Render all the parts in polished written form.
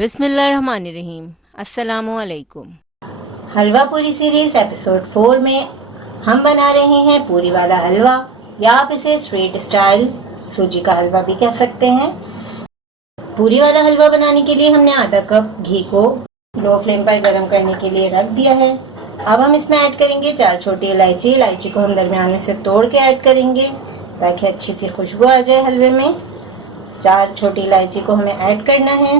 बिस्मिल्लाहिर्रहमानिर्रहीम। अस्सलामुअलैकुम। हलवा पूरी सीरीज एपिसोड 4 में हम बना रहे हैं पूरी वाला हलवा, या आप इसे स्वीट स्टाइल सूजी का हलवा भी कह सकते हैं। पूरी वाला हलवा बनाने के लिए हमने आधा कप घी को लो फ्लेम पर गर्म करने के लिए रख दिया है। अब हम इसमें ऐड करेंगे 4 छोटी इलायची। इलायची को हम दरमियान में से तोड़ के ऐड करेंगे ताकि अच्छी सी खुशबू आ जाए हलवे में। 4 छोटी इलायची को हमें ऐड करना है।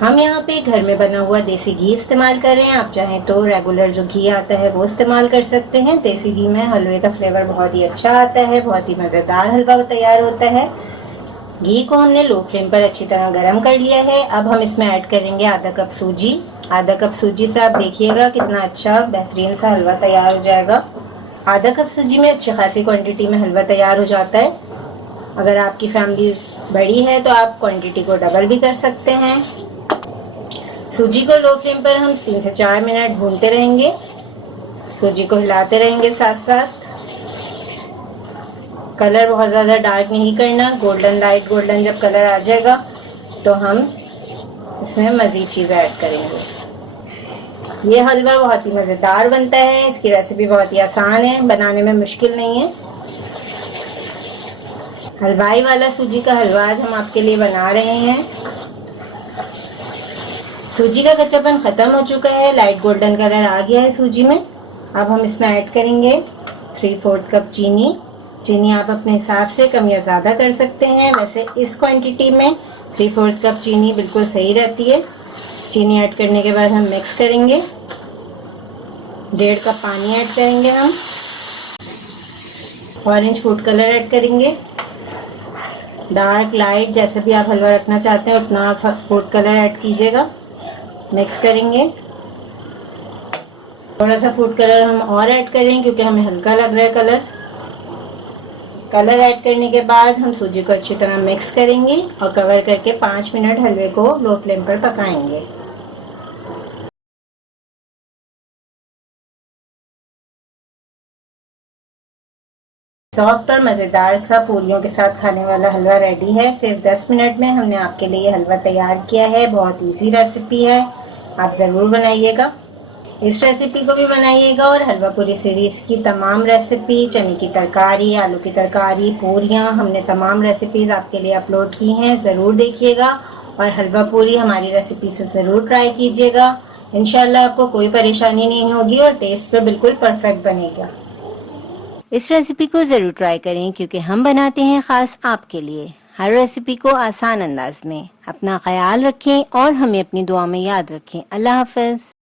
हम यहाँ पे घर में बना हुआ देसी घी इस्तेमाल कर रहे हैं। आप चाहें तो रेगुलर जो घी आता है वो इस्तेमाल कर सकते हैं। देसी घी में हलवे का फ्लेवर बहुत ही अच्छा आता है, बहुत ही मज़ेदार हलवा तैयार होता है। घी को हमने लो फ्लेम पर अच्छी तरह गर्म कर लिया है। अब हम इसमें ऐड करेंगे आधा कप सूजी। आधा कप सूजी से आप देखिएगा कितना अच्छा बेहतरीन सा हलवा तैयार हो जाएगा। आधा कप सूजी में अच्छी खासी क्वांटिटी में हलवा तैयार हो जाता है। अगर आपकी फैमिली बड़ी है तो आप क्वांटिटी को डबल भी कर सकते हैं। सूजी को लो फ्लेम पर हम 3 से 4 मिनट भूनते रहेंगे। सूजी को हिलाते रहेंगे साथ साथ। कलर बहुत ज़्यादा डार्क नहीं करना, गोल्डन लाइट गोल्डन जब कलर आ जाएगा तो हम इसमें मज़ीद चीज़ें ऐड करेंगे। ये हलवा बहुत ही मज़ेदार बनता है। इसकी रेसिपी बहुत ही आसान है, बनाने में मुश्किल नहीं है। हलवाई वाला सूजी का हलवा आज हम आपके लिए बना रहे हैं। सूजी का कच्चापन खत्म हो चुका है, लाइट गोल्डन कलर आ गया है सूजी में। अब हम इसमें ऐड करेंगे 3/4 कप चीनी। चीनी आप अपने हिसाब से कम या ज़्यादा कर सकते हैं। वैसे इस क्वांटिटी में 3/4 कप चीनी बिल्कुल सही रहती है। चीनी ऐड करने के बाद हम मिक्स करेंगे। 1.5 कप पानी ऐड करेंगे हम। ऑरेंज फूड कलर ऐड करेंगे। डार्क लाइट जैसे भी आप हलवा रखना चाहते हैं उतना फूड कलर ऐड कीजिएगा। मिक्स करेंगे। थोड़ा सा फूड कलर हम और ऐड करें क्योंकि हमें हल्का लग रहा है कलर ऐड करने के बाद हम सूजी को अच्छी तरह मिक्स करेंगे और कवर करके 5 मिनट हलवे को लो फ्लेम पर पकाएंगे। सॉफ्ट और मज़ेदार सा पूरियों के साथ खाने वाला हलवा रेडी है। सिर्फ 10 मिनट में हमने आपके लिए हलवा तैयार किया है। बहुत इजी रेसिपी है, आप ज़रूर बनाइएगा। इस रेसिपी को भी बनाइएगा और हलवा पूरी सीरीज़ की तमाम रेसिपी, चने की तरकारी, आलू की तरकारी, पूरियाँ, हमने तमाम रेसिपीज़ आपके लिए अपलोड की हैं। ज़रूर देखिएगा और हलवा पूरी हमारी रेसिपी से ज़रूर ट्राई कीजिएगा। इंशाल्लाह आपको कोई परेशानी नहीं होगी और टेस्ट पे बिल्कुल परफेक्ट बनेगा। इस रेसिपी को ज़रूर ट्राई करें क्योंकि हम बनाते हैं ख़ास आपके लिए हर रेसिपी को आसान अंदाज में। अपना ख्याल रखें और हमें अपनी दुआ में याद रखें। अल्लाह हाफ़िज़।